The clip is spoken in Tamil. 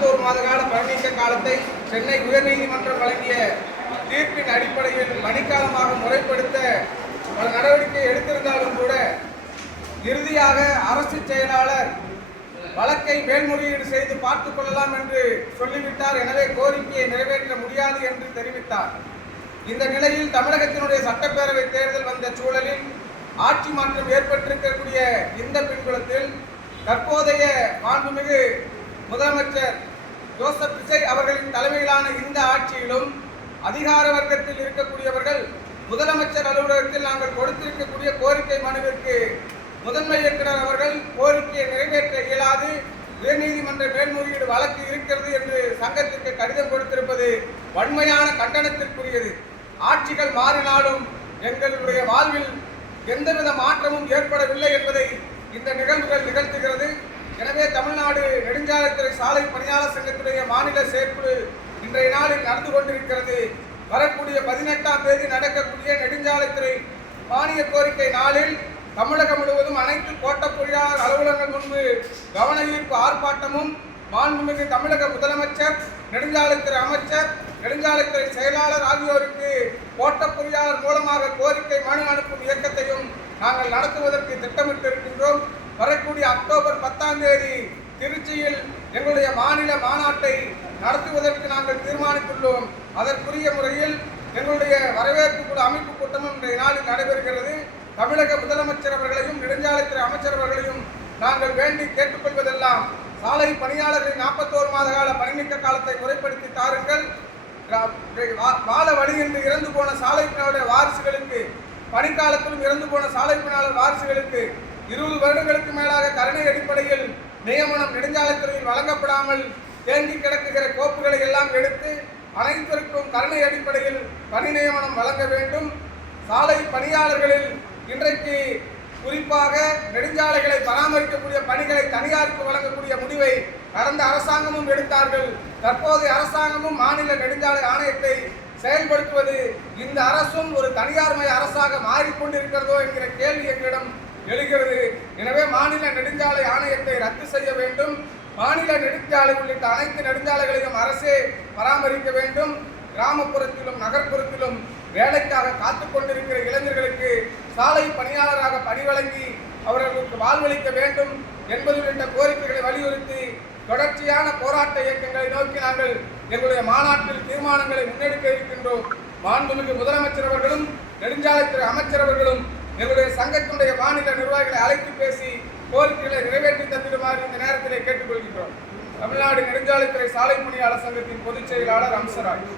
41 மாத கால பணிநீக்க காலத்தை சென்னை உயர்நீதிமன்றம் வழங்கிய தீர்ப்பின் அடிப்படையில் பணிக்காலமாக முறைப்படுத்த பல நடவடிக்கை எடுத்திருந்தாலும் கூட இறுதியாக அரசு செயலாளர் வழக்கை மேல்முறையீடு செய்து பார்த்துக் கொள்ளலாம் என்று சொல்லிவிட்டார். எனவே கோரிக்கையை நிறைவேற்ற முடியாது என்று தெரிவித்தார். இந்த நிலையில் தமிழகத்தினுடைய சட்டப்பேரவை தேர்தல் வந்த சூழலில் ஆட்சி மாற்றம் ஏற்பட்டிருக்கக்கூடிய இந்த பின்புலத்தில் தற்போதைய மாண்புமிகு முதலமைச்சர் ஜோசப் விஜய் அவர்களின் தலைமையிலான இந்த ஆட்சியிலும் அதிகார வர்க்கத்தில் இருக்கக்கூடியவர்கள் முதலமைச்சர் அலுவலகத்தில் நாங்கள் கொடுத்திருக்கக்கூடிய கோரிக்கை மனுவிற்கு முதன்மை இயக்குனர் அவர்கள் கோரிக்கையை நிறைவேற்ற இயலாது, உயர்நீதிமன்ற மேல்முறையீடு வழக்கு இருக்கிறது என்று சங்கத்திற்கு கடிதம் கொடுத்திருப்பது வன்மையான கண்டனத்திற்குரியது. ஆட்சிகள் மாறினாலும் எங்களுடைய வாழ்வில் எந்தவித மாற்றமும் ஏற்படவில்லை என்பதை இந்த நிகழ்வுகள் நிகழ்த்துகிறது. எனவே தமிழ்நாடு நெடுஞ்சாலைத்துறை சாலை பணியாளர் சங்கத்துடைய மாநில செயற்குழு இன்றைய நாளில் நடந்து கொண்டிருக்கிறது. வரக்கூடிய 18ஆம் தேதி நடக்கக்கூடிய நெடுஞ்சாலைத்துறை மானிய கோரிக்கை நாளில் தமிழகம் முழுவதும் அனைத்து கோட்ட பொறியாளர் அலுவலகங்கள் முன்பு கவன ஈர்ப்பு ஆர்ப்பாட்டமும் மாண்புமிகு தமிழக முதலமைச்சர், நெடுஞ்சாலைத்துறை அமைச்சர், நெடுஞ்சாலைத்துறை செயலாளர் ஆகியோருக்கு கோட்ட பொறியாளர் மூலமாக கோரிக்கை மனு அனுப்பும் இயக்கத்தையும் நாங்கள் நடத்துவதற்கு திட்டமிட்டிருக்கின்றோம். வரக்கூடிய அக்டோபர் 10ஆம் தேதி திருச்சியில் எங்களுடைய மாநில மாநாட்டை நடத்துவதற்கு நாங்கள் தீர்மானித்துள்ளோம். அதற்குரிய முறையில் எங்களுடைய வரவேற்பு குழு அமைப்பு கூட்டமும் இன்றைய நாளில் நடைபெறுகிறது. தமிழக முதலமைச்சர் அவர்களையும் நெடுஞ்சாலைத்துறை அமைச்சர் அவர்களையும் நாங்கள் வேண்டி கேட்டுக்கொள்வதெல்லாம், சாலை பணியாளர்களின் 41 மாத கால பணிநீக்க காலத்தை முறைப்படுத்தி தாருங்கள். வாழ வழியின்றி இறந்து போன சாலை பணியாளருடைய வாரிசுகளுக்கு, பணிக்காலத்திலும் இறந்து போன சாலை பணியாளர் வாரிசுகளுக்கு 20 வருடங்களுக்கு மேலாக கருணை அடிப்படையில் நியமனம் நெடுஞ்சாலைத்துறையில் வழங்கப்படாமல் தேங்கி கிடக்குகிற கோப்புகளை எல்லாம் எடுத்து அனைத்திற்கும் கருணை அடிப்படையில் பணி நியமனம் வழங்க வேண்டும். சாலை பணியாளர்களில் இன்றைக்கு குறிப்பாக நெடுஞ்சாலைகளை பராமரிக்கக்கூடிய பணிகளை தனியாருக்கு வழங்கக்கூடிய முடிவை கடந்த அரசாங்கமும் எடுத்தார்கள். தற்போதைய அரசாங்கமும் மாநில நெடுஞ்சாலை ஆணையத்தை செயல்படுத்துவது இந்த அரசும் ஒரு தனியார்மய அரசாக மாறிக்கொண்டிருக்கிறதோ என்கிற கேள்வி எங்களிடம் எழுகிறது. எனவே மாநில நெடுஞ்சாலை ஆணையத்தை ரத்து செய்ய வேண்டும். மாநில நெடுஞ்சாலை உள்ளிட்ட அனைத்து நெடுஞ்சாலைகளையும் அரசே பராமரிக்க வேண்டும். கிராமப்புறத்திலும் நகர்ப்புறத்திலும் வேலைக்காக காத்துக் கொண்டிருக்கிற இளைஞர்களுக்கு சாலை பணியாளராக பணி வழங்கி அவர்களுக்கு வாழ்வளிக்க வேண்டும் என்பது உள்ளிட்ட கோரிக்கைகளை வலியுறுத்தி தொடர்ச்சியான போராட்ட இயக்கங்களை நோக்கி நாங்கள் எங்களுடைய மாநாட்டில் தீர்மானங்களை முன்னெடுக்க இருக்கின்றோம். மாண்புமிகு முதலமைச்சர் அவர்களும் நெடுஞ்சாலைத்துறை அமைச்சர் அவர்களும் எங்களுடைய சங்கத்தினுடைய மாநில நிர்வாகிகளை அழைத்து பேசி கோரிக்கைகளை நிறைவேற்றி தந்திடுமாறு இந்த நேரத்திலே கேட்டுக்கொள்கின்றோம். தமிழ்நாடு நெடுஞ்சாலைத்துறை சாலை பணியாளர் சங்கத்தின் பொதுச் செயலாளர் அம்சராஜ்.